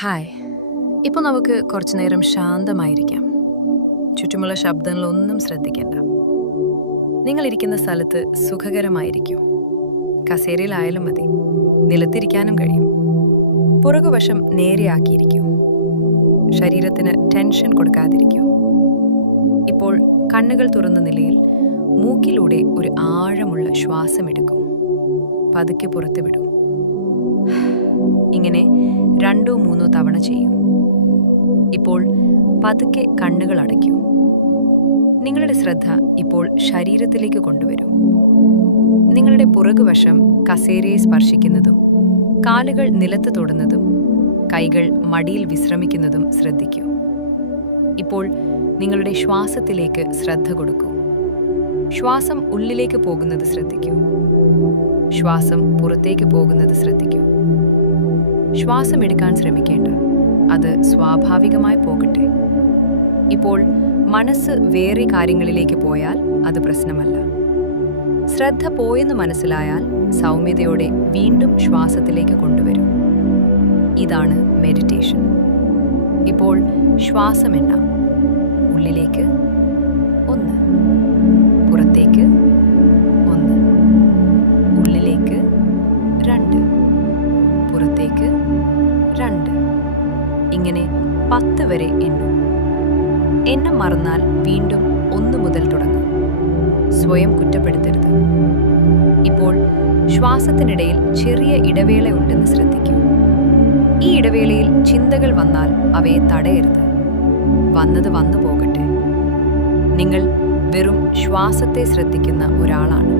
Hi ഇപ്പോൾ നമുക്ക് കുറച്ചു നേരം ശാന്തമായിരിക്കാം. ചുറ്റുമുള്ള ശബ്ദങ്ങളൊന്നും ശ്രദ്ധിക്കേണ്ട. നിങ്ങളിരിക്കുന്ന സ്ഥലത്ത് സുഖകരമായിരിക്കും. കസേരയിലായാലും മതി. നിലത്തിരിക്കാനും കഴിയും. പുറകുവശം നേരെയാക്കിയിരിക്കൂ. ശരീരത്തിന് ടെൻഷൻ കൊടുക്കാതിരിക്കൂ. ഇപ്പോൾ കണ്ണുകൾ തുറന്ന നിലയിൽ മൂക്കിലൂടെ ഒരു ആഴമുള്ള ശ്വാസമെടുക്കും. പതുക്കെ പുറത്തു വിടൂ ഇങ്ങനെ രണ്ടോ മൂന്നോ തവണ ചെയ്യൂ. ഇപ്പോൾ പതുക്കെ കണ്ണുകൾ അടയ്ക്കൂ. നിങ്ങളുടെ ശ്രദ്ധ ഇപ്പോൾ ശരീരത്തിലേക്ക് കൊണ്ടുവരൂ. നിങ്ങളുടെ പുറകുവശം കസേരയെ സ്പർശിക്കുന്നതും കാലുകൾ നിലത്ത് തൊടുന്നതും കൈകൾ മടിയിൽ വിശ്രമിക്കുന്നതും ശ്രദ്ധിക്കൂ. ഇപ്പോൾ നിങ്ങളുടെ ശ്വാസത്തിലേക്ക് ശ്രദ്ധ കൊടുക്കൂ. ശ്വാസം ഉള്ളിലേക്ക് പോകുന്നത് ശ്രദ്ധിക്കൂ. ശ്വാസം പുറത്തേക്ക് പോകുന്നത് ശ്രദ്ധിക്കൂ. ശ്വാസം എടുക്കാൻ ശ്രമിക്കേണ്ട. അത് സ്വാഭാവികമായി പോകട്ടെ. ഇപ്പോൾ മനസ്സ് വേറെ കാര്യങ്ങളിലേക്ക് പോയാൽ അത് പ്രശ്നമല്ല. ശ്രദ്ധ പോയെന്ന് മനസ്സിലായാൽ സൗമ്യതയോടെ വീണ്ടും ശ്വാസത്തിലേക്ക് കൊണ്ടുവരും. ഇതാണ് മെഡിറ്റേഷൻ. ഇപ്പോൾ ശ്വാസം എണ്ണാം ഉള്ളിലേക്ക് ഒന്ന്. പുറത്തേക്ക് പുറത്തേക്ക് രണ്ട്. ഇങ്ങനെ പത്ത് വരെ എണ്ണും. എണ്ണം മറന്നാൽ വീണ്ടും ഒന്ന് മുതൽ തുടങ്ങും. സ്വയം കുറ്റപ്പെടുത്തരുത്. ഇപ്പോൾ ശ്വാസത്തിനിടയിൽ ചെറിയ ഇടവേള ഉണ്ടെന്ന് ശ്രദ്ധിക്കൂ. ഈ ഇടവേളയിൽ ചിന്തകൾ വന്നാൽ അവയെ തടയരുത്. വന്നത് വന്നു പോകട്ടെ. നിങ്ങൾ വെറും ശ്വാസത്തെ ശ്രദ്ധിക്കുന്ന ഒരാളാണ്.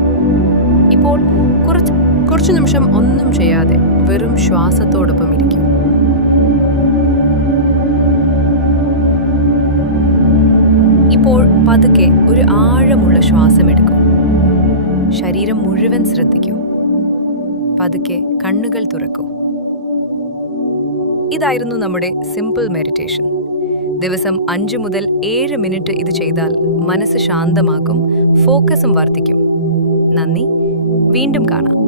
ഇപ്പോൾ കുറച്ച് കുറച്ചു നിമിഷം ഒന്നും ചെയ്യാതെ വെറും ശ്വാസത്തോടൊപ്പം ഇരിക്കും. ഇപ്പോൾ പതുക്കെ ഒരു ആഴമുള്ള ശ്വാസം എടുക്കും ശരീരം മുഴുവൻ ശ്രദ്ധിക്കൂ. പതുക്കെ കണ്ണുകൾ തുറക്കൂ. ഇതായിരുന്നു നമ്മുടെ സിമ്പിൾ മെഡിറ്റേഷൻ ദിവസം അഞ്ച് മുതൽ ഏഴ് മിനിറ്റ് ഇത് ചെയ്താൽ മനസ്സ് ശാന്തമാക്കും ഫോക്കസും വർദ്ധിക്കും. നന്ദി. വീണ്ടും കാണാം.